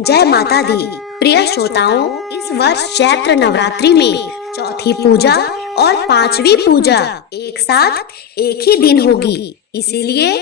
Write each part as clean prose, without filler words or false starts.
जय माता दी। प्रिय श्रोताओं, इस वर्ष चैत्र नवरात्रि में चौथी पूजा और पांचवी पूजा एक साथ एक ही दिन होगी। इसीलिए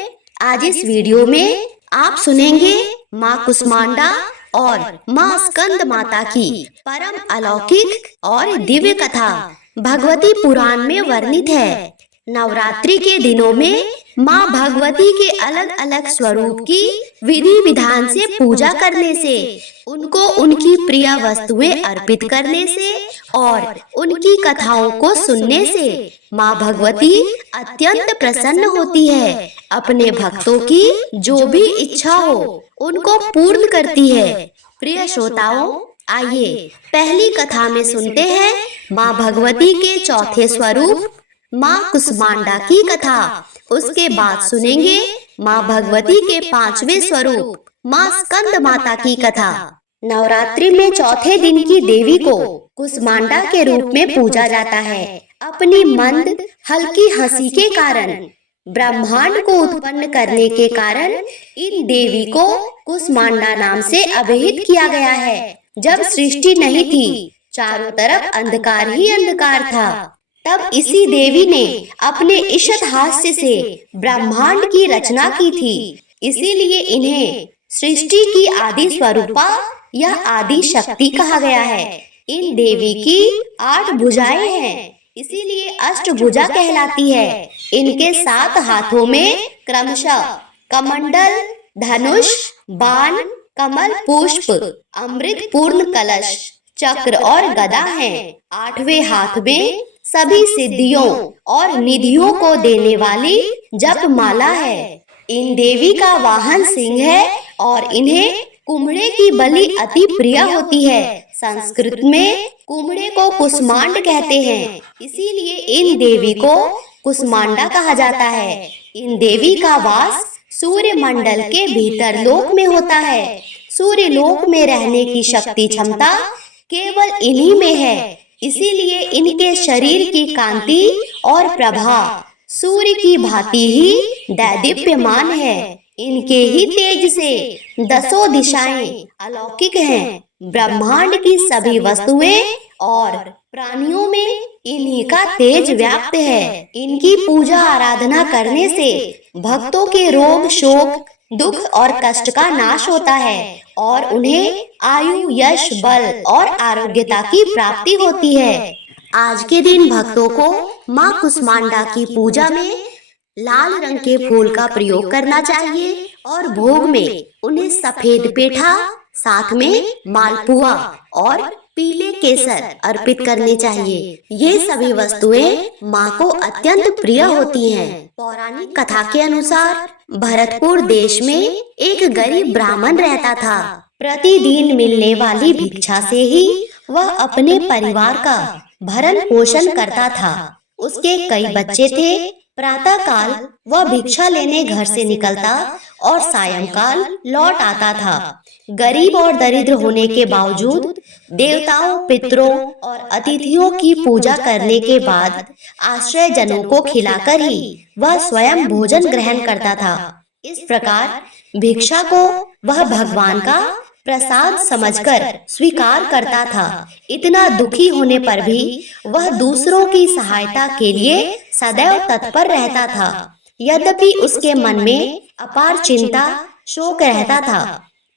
आज इस वीडियो में आप सुनेंगे माँ कुष्मांडा और माँ स्कंद माता की परम अलौकिक और दिव्य कथा भगवती पुराण में वर्णित है। नवरात्रि के दिनों में माँ भगवती के अलग अलग स्वरूप की विधि विधान से पूजा करने से, उनको उनकी प्रिय वस्तुएं अर्पित करने से और उनकी कथाओं को सुनने से माँ भगवती अत्यंत प्रसन्न होती है। अपने भक्तों की जो भी इच्छा हो उनको पूर्ण करती है। प्रिय श्रोताओं, आइए पहली कथा में सुनते हैं माँ भगवती के चौथे स्वरूप माँ कुष्मांडा की कथा। उसके बाद सुनेंगे माँ भगवती के पांचवें स्वरूप माँ स्कंद माता की कथा। नवरात्रि में चौथे दिन की देवी को कुष्मांडा के रूप में पूजा जाता है। अपनी मंद हल्की हंसी के कारण, ब्रह्मांड को उत्पन्न करने के कारण इन देवी को कुष्मांडा नाम से अभिहित किया गया है। जब सृष्टि नहीं थी, चारों तरफ अंधकार ही अंधकार था, तब इसी देवी ने अपने ईशत हास्य से ब्रह्मांड की रचना की थी। इसीलिए इन्हें सृष्टि की आदि स्वरूपा या आदि शक्ति कहा गया है। इन देवी की 8 भुजाएं हैं, इसीलिए अष्टभुजा कहलाती है। इनके 7 हाथों में क्रमशः कमंडल, धनुष, बाण, कमल पुष्प, अमृत पूर्ण कलश, चक्र और गदा हैं। 8वें हाथ में सभी सिद्धियों और निधियों को देने वाली जप माला है। इन देवी का वाहन सिंह है और इन्हें कुम्हड़े की बलि अति प्रिय होती है। संस्कृत में कुम्हड़े को कुष्मांड कहते हैं, इसीलिए इन देवी को कुष्मांडा कहा जाता है। इन देवी का वास सूर्य मंडल के भीतर लोक में होता है। सूर्य लोक में रहने की शक्ति क्षमता केवल इन्हीं में है। इसीलिए इनके शरीर की कांति और प्रभा सूर्य की भांति ही दैदीप्यमान है। इनके ही तेज से 10 दिशाएं अलौकिक हैं। ब्रह्मांड की सभी वस्तुएं और प्राणियों में इन्हीं का तेज व्याप्त है। इनकी पूजा आराधना करने से भक्तों के रोग, शोक, दुख और कष्ट का नाश होता है और उन्हें आयु, यश, बल और आरोग्यता की प्राप्ति होती है। आज के दिन भक्तों को माँ कुष्मांडा की पूजा में लाल रंग के फूल का प्रयोग करना चाहिए और भोग में उन्हें सफेद पेठा, साथ में मालपुआ और पीले केसर अर्पित करने चाहिए। ये सभी वस्तुएं माँ को अत्यंत प्रिय होती हैं। पौराणिक कथा के अनुसार भरतपुर देश में एक गरीब ब्राह्मण रहता था। प्रतिदिन मिलने वाली भिक्षा से ही वह अपने परिवार का भरण पोषण करता था। उसके कई बच्चे थे। प्रातः काल वह भिक्षा लेने घर से निकलता और सायंकाल लौट आता था। गरीब और दरिद्र होने के बावजूद देवताओं, पितरों और अतिथियों की पूजा करने के बाद आश्रय जनों को खिलाकर ही वह स्वयं भोजन ग्रहण करता था। इस प्रकार भिक्षा को वह भगवान का प्रसाद समझकर स्वीकार करता था। इतना दुखी होने पर भी वह दूसरों की सहायता के लिए सदैव तत्पर रहता था। यद्यपि उसके मन में अपार चिंता, शोक रहता था,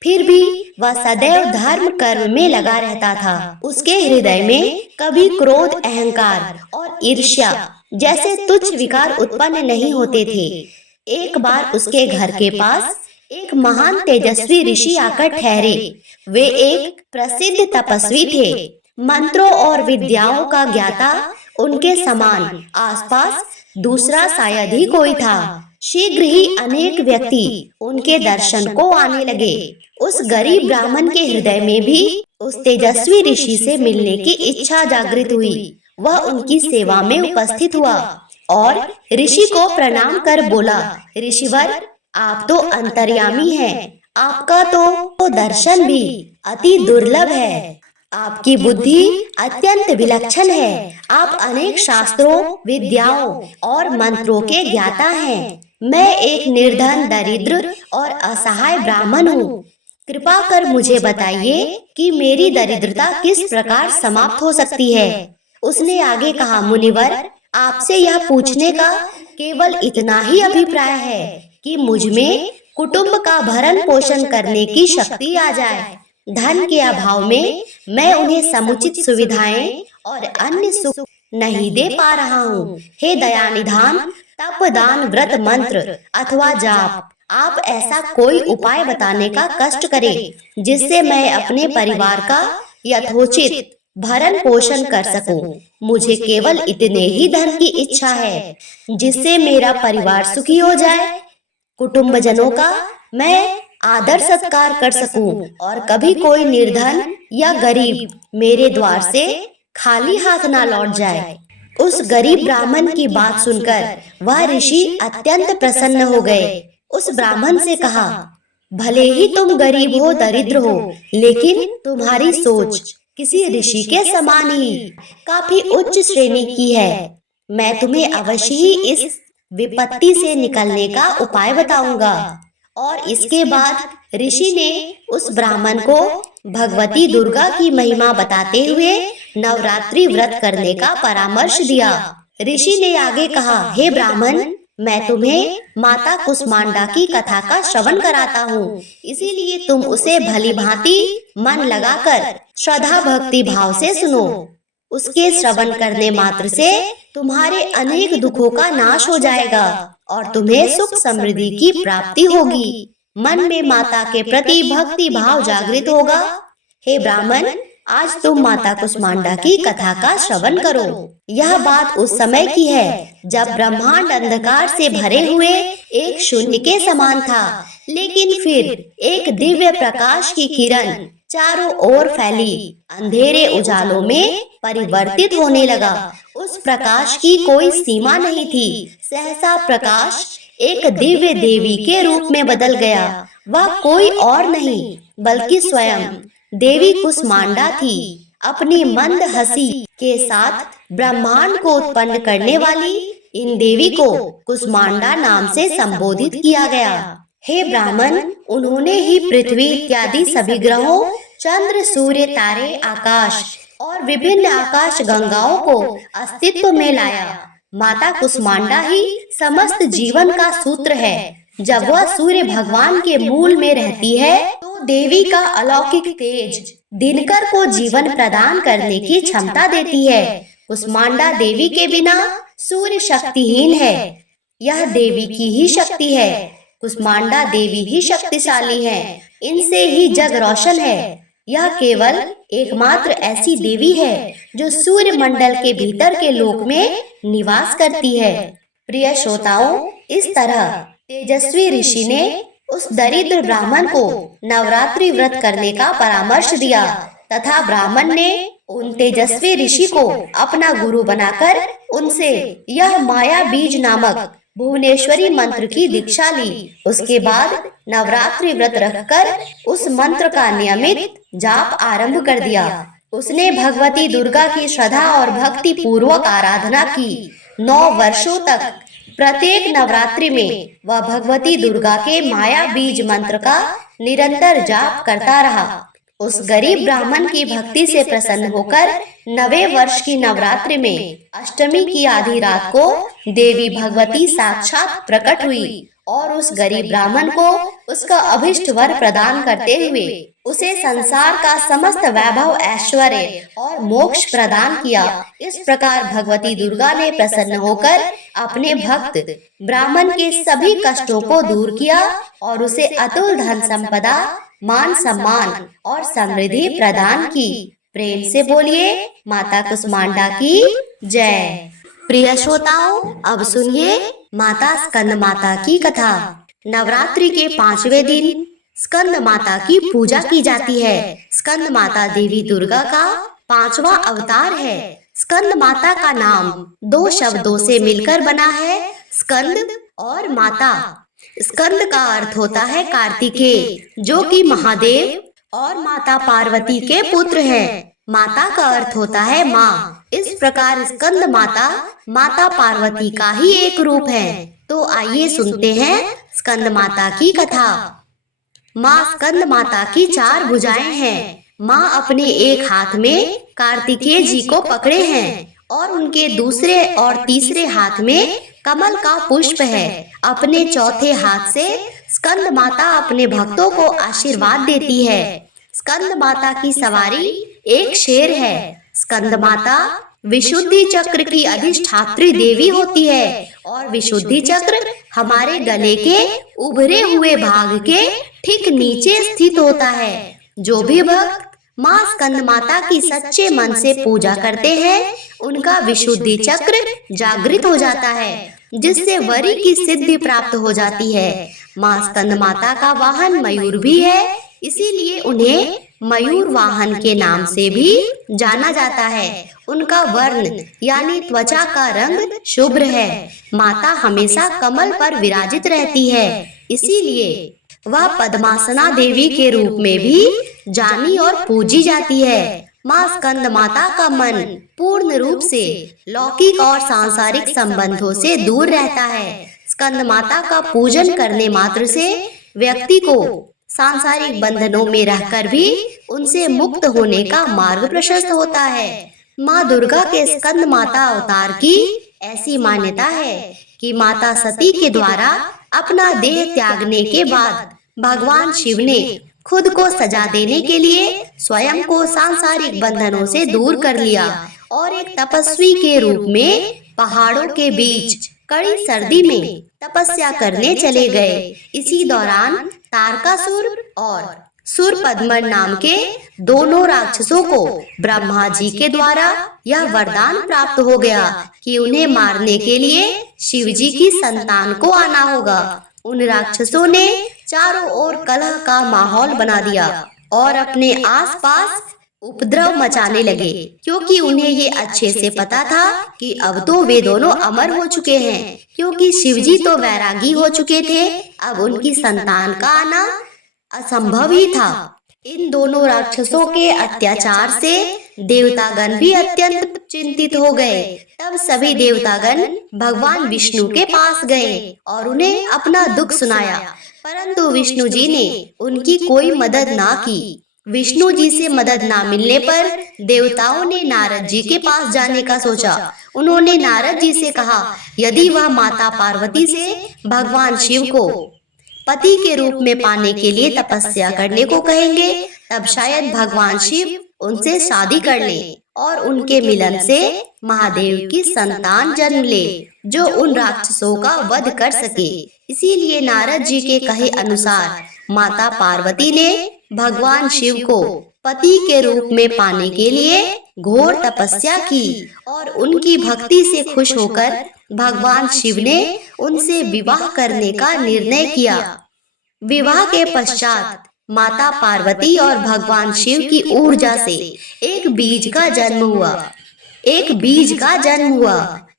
फिर भी वह सदैव धर्म कर्म में लगा रहता था। उसके हृदय में कभी क्रोध, अहंकार और ईर्ष्या जैसे तुच्छ विकार उत्पन्न नहीं होते थे। एक बार उसके घर के पास एक महान तेजस्वी ऋषि आकर ठहरे। वे एक प्रसिद्ध तपस्वी थे। मंत्रों और विद्याओं का ज्ञाता उनके समान आसपास दूसरा शायद ही कोई था। शीघ्र ही अनेक व्यक्ति उनके दर्शन को आने लगे। उस गरीब ब्राह्मण के हृदय में भी उस तेजस्वी ऋषि से मिलने की इच्छा जागृत हुई। वह उनकी सेवा में उपस्थित हुआ और ऋषि को प्रणाम कर बोला, ऋषिवर, आप तो अंतर्यामी हैं। आपका तो दर्शन भी अति दुर्लभ है। आपकी बुद्धि अत्यंत विलक्षण है। आप अनेक शास्त्रों, विद्याओं और मंत्रों के ज्ञाता हैं। मैं एक निर्धन, दरिद्र और असहाय ब्राह्मण हूँ। कृपा कर मुझे बताइए कि मेरी दरिद्रता किस प्रकार समाप्त हो सकती है। उसने आगे कहा, मुनिवर, आपसे यह पूछने का केवल इतना ही अभिप्राय है कि मुझ में कुटुंब का भरण पोषण करने की शक्ति आ जाए। धन के अभाव में मैं उन्हें समुचित सुविधाएं और अन्य सुख नहीं दे पा रहा हूँ। हे दयानिधान, तप दान व्रत मंत्र अथवा जाप, आप ऐसा कोई उपाय बताने का कष्ट करें जिससे मैं अपने परिवार का यथोचित भरण पोषण कर सकूं। मुझे केवल इतने ही धन की इच्छा है जिससे मेरा परिवार सुखी हो जाए, कुटुंबजनों का मैं आदर सत्कार कर सकूं और कभी कोई निर्धन या गरीब मेरे द्वार से खाली हाथ ना लौट जाए। उस गरीब ब्राह्मण की बात सुनकर वह ऋषि अत्यंत प्रसन्न हो गए। उस ब्राह्मण से कहा, भले ही तुम गरीब हो, दरिद्र हो, लेकिन तुम्हारी सोच किसी ऋषि के समान ही काफी उच्च श्रेणी की है। मैं तुम्हें अवश्य ही इस विपत्ति से निकलने का उपाय बताऊंगा। और इसके बाद ऋषि ने उस ब्राह्मण को भगवती दुर्गा की महिमा बताते हुए नवरात्रि व्रत करने का परामर्श दिया। ऋषि ने आगे कहा, हे ब्राह्मण, मैं तुम्हें माता कुष्मांडा की कथा का श्रवण कराता हूँ, इसीलिए तुम उसे भली भांति मन लगाकर श्रद्धा भक्ति भाव से सुनो। उसके श्रवण करने मात्र से तुम्हारे अनेक दुखों का नाश हो जाएगा और तुम्हें सुख समृद्धि की प्राप्ति होगी। मन में माता के प्रति भक्ति भाव जागृत होगा। हे ब्राह्मण, आज तुम माता कुष्मांडा की कथा का श्रवण करो। यह बात उस समय की है जब ब्रह्मांड अंधकार से भरे हुए एक शून्य के समान था, लेकिन फिर एक दिव्य प्रकाश की किरण चारों ओर फैली अंधेरे उजालों में परिवर्तित होने लगा। उस प्रकाश की कोई सीमा नहीं थी। सहसा प्रकाश एक दिव्य देवी के रूप में बदल गया। वह कोई और नहीं बल्कि स्वयं देवी कुष्मांडा थी। अपनी मंद हंसी के साथ ब्रह्मांड को उत्पन्न करने वाली इन देवी को कुष्मांडा नाम से संबोधित किया गया। हे ब्राह्मण, उन्होंने ही पृथ्वी इत्यादि सभी ग्रहों, चंद्र, सूर्य, तारे, आकाश और विभिन्न आकाश गंगाओं को अस्तित्व में लाया। माता कुष्मांडा ही समस्त जीवन का सूत्र है। जब वह सूर्य भगवान के मूल में रहती है तो देवी का अलौकिक तेज दिनकर को जीवन प्रदान करने की क्षमता देती है। कुष्मांडा देवी के बिना सूर्य शक्तिहीन है। यह देवी की ही शक्ति है। कुष्मांडा देवी ही शक्तिशाली है। इनसे ही जग रोशन है। यह केवल एकमात्र ऐसी देवी है जो सूर्य मंडल के भीतर के लोक में निवास करती है। प्रिय श्रोताओं, इस तरह तेजस्वी ऋषि ने उस दरिद्र ब्राह्मण को नवरात्रि व्रत करने का परामर्श दिया तथा ब्राह्मण ने उन तेजस्वी ऋषि को अपना गुरु बनाकर उनसे यह माया बीज नामक भुवनेश्वरी मंत्र की दीक्षा ली। उसके बाद नवरात्रि व्रत रखकर उस मंत्र का नियमित जाप आरंभ कर दिया। उसने भगवती दुर्गा की श्रद्धा और भक्ति पूर्वक आराधना की। 9 वर्षों तक प्रत्येक नवरात्रि में वह भगवती दुर्गा के माया बीज मंत्र का निरंतर जाप करता रहा। उस गरीब ब्राह्मण की भक्ति से प्रसन्न होकर 9वें वर्ष की नवरात्रि में अष्टमी की आधी रात को देवी भगवती साक्षात प्रकट हुई और उस गरीब ब्राह्मण को उसका अभिष्ट वर प्रदान करते हुए उसे संसार का समस्त वैभव, ऐश्वर्य और मोक्ष प्रदान किया। इस प्रकार भगवती दुर्गा ने प्रसन्न होकर अपने भक्त ब्राह्मण के सभी कष्टों को दूर किया और उसे अतुल धन संपदा, मान सम्मान और समृद्धि प्रदान की। प्रेम से बोलिए माता कुष्मांडा की जय। प्रिय श्रोताओं, अब सुनिए माता स्कंद माता की कथा। नवरात्रि के 5वें दिन स्कंद माता की पूजा की जाती है। स्कंद माता देवी दुर्गा का 5वां अवतार है। स्कंद माता का नाम 2 शब्दों से मिलकर बना है, स्कंद और माता। स्कंद का अर्थ होता है कार्तिकेय, जो कि महादेव और माता पार्वती के पुत्र हैं। माता का अर्थ होता है माँ। इस प्रकार स्कंद माता माता पार्वती का ही एक रूप है। तो आइए सुनते हैं स्कंद माता की कथा। माँ स्कंद माता की 4 भुजाएं हैं। माँ अपने एक हाथ में कार्तिकेय जी को पकड़े हैं और उनके दूसरे और तीसरे हाथ में कमल का पुष्प है। अपने चौथे हाथ से स्कंद माता अपने भक्तों को आशीर्वाद देती है। स्कंद माता की सवारी एक शेर है। स्कंद माता विशुद्धि चक्र की अधिष्ठात्री देवी होती है और विशुद्धि चक्र हमारे गले के उभरे हुए भाग के ठीक नीचे स्थित होता है। जो भी भक्त माँ स्कंद माता की सच्चे मन से पूजा करते हैं, उनका विशुद्धि चक्र जागृत हो जाता है, जिससे वरी की सिद्धि प्राप्त हो जाती है। माँ स्कंद माता का वाहन मयूर भी है, इसीलिए उन्हें मयूर वाहन के नाम से भी जाना जाता है। उनका वर्ण यानी त्वचा का रंग शुभ्र है। माता हमेशा कमल पर विराजित रहती है, इसीलिए वह पद्मासना देवी के रूप में भी जानी और पूजी जाती है। माँ स्कंद माता का मन पूर्ण रूप से लौकिक और सांसारिक संबंधों से दूर रहता है। स्कंद माता का पूजन करने मात्र से व्यक्ति को सांसारिक बंधनों में रहकर भी उनसे मुक्त होने का मार्ग प्रशस्त होता है। माँ दुर्गा के स्कंद माता अवतार की ऐसी मान्यता है कि माता सती के द्वारा अपना देह त्यागने के बाद भगवान शिव ने खुद को सजा देने के लिए स्वयं को सांसारिक बंधनों से दूर कर लिया और एक तपस्वी के रूप में पहाड़ों के बीच कड़ी सर्दी में तपस्या करने चले गए। इसी दौरान तारकासुर और सुरपद्मन नाम के दोनों राक्षसों को ब्रह्मा जी के द्वारा यह वरदान प्राप्त हो गया कि उन्हें मारने के लिए शिव जी की संतान को आना होगा। उन राक्षसों ने चारों ओर कलह का माहौल बना दिया और अपने आसपास उपद्रव मचाने लगे, क्योंकि उन्हें ये अच्छे से पता था कि अब तो वे दोनों अमर हो चुके हैं, क्योंकि शिवजी तो वैरागी हो चुके थे। अब उनकी संतान का आना असंभव ही था। इन दोनों राक्षसों के अत्याचार से देवतागण भी अत्यंत चिंतित हो गए। तब सभी देवतागण भगवान विष्णु के पास गए और उन्हें अपना दुख सुनाया, परंतु विष्णु जी ने उनकी कोई मदद ना की। विष्णु जी से मदद ना मिलने पर देवताओं ने नारद जी के पास जाने का सोचा। उन्होंने नारद जी से कहा, यदि वह माता पार्वती से भगवान शिव को पति के रूप में पाने के लिए तपस्या करने को कहेंगे, तब शायद भगवान शिव उनसे शादी कर ले और उनके मिलन से महादेव की संतान जन्म ले, जो उन राक्षसों का वध कर सके। इसीलिए नारद जी के कहे अनुसार माता पार्वती ने भगवान शिव को पति के रूप में पाने के लिए घोर तपस्या की और उनकी भक्ति से खुश होकर भगवान शिव ने उनसे विवाह करने का निर्णय किया। विवाह के पश्चात माता पार्वती और भगवान शिव की ऊर्जा से एक बीज का जन्म हुआ।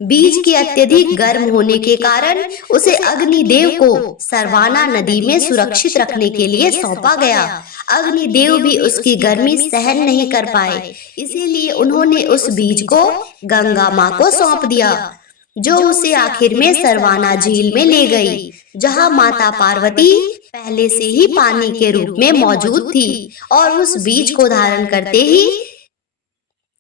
बीज के अत्यधिक गर्म होने के कारण उसे अग्निदेव को सरवाना नदी में सुरक्षित रखने के लिए सौंपा गया। अग्निदेव भी उसकी गर्मी सहन नहीं कर पाए, इसीलिए उन्होंने उस बीज को गंगा माँ को सौंप दिया, जो उसे आखिर में सरवाना झील में ले गई, जहाँ माता पार्वती पहले से ही पानी के रूप में मौजूद थी और उस बीज को धारण करते ही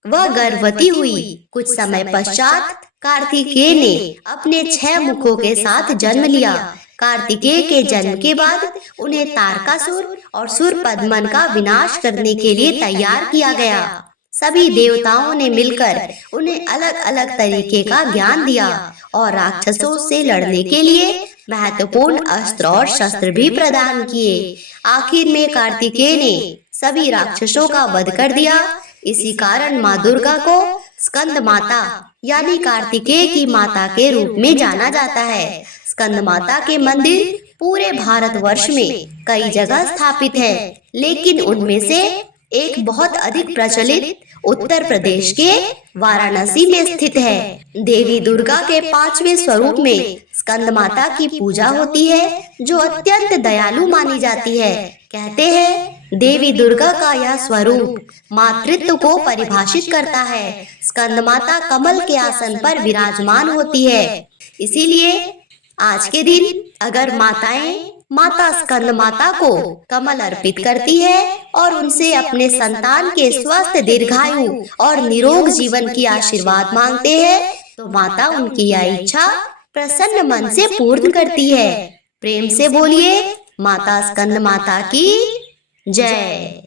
वह गर्भवती हुई। कुछ समय पश्चात कार्तिकेय ने अपने 6 मुखों के साथ जन्म लिया। कार्तिकेय के जन्म के बाद उन्हें तारकासुर और सुरपद्मन का विनाश करने के लिए तैयार किया गया। सभी देवताओं ने मिलकर उन्हें अलग अलग तरीके का ज्ञान दिया और राक्षसों से लड़ने के लिए महत्वपूर्ण अस्त्र और शस्त्र भी प्रदान किए। आखिर में कार्तिकेय ने सभी राक्षसों का वध कर दिया। इसी कारण माँ दुर्गा को स्कंद माता यानी कार्तिकेय की माता के रूप में जाना जाता है। स्कंद माता के मंदिर पूरे भारतवर्ष में कई जगह स्थापित है, लेकिन उनमें से एक बहुत अधिक प्रचलित उत्तर प्रदेश के वाराणसी में स्थित है। देवी दुर्गा के 5वें स्वरूप में स्कंद माता की पूजा होती है, जो अत्यंत दयालु मानी जाती है। कहते हैं देवी दुर्गा का यह स्वरूप मातृत्व को परिभाषित करता है। स्कंद माता कमल के आसन पर विराजमान होती है, इसीलिए आज के दिन अगर माताएं माता स्कंद माता को कमल अर्पित करती है और उनसे अपने संतान के स्वस्थ, दीर्घायु और निरोग जीवन की आशीर्वाद मांगते हैं, तो माता उनकी यह इच्छा प्रसन्न मन से पूर्ण करती है। प्रेम से बोलिए माता स्कंद माता की जय।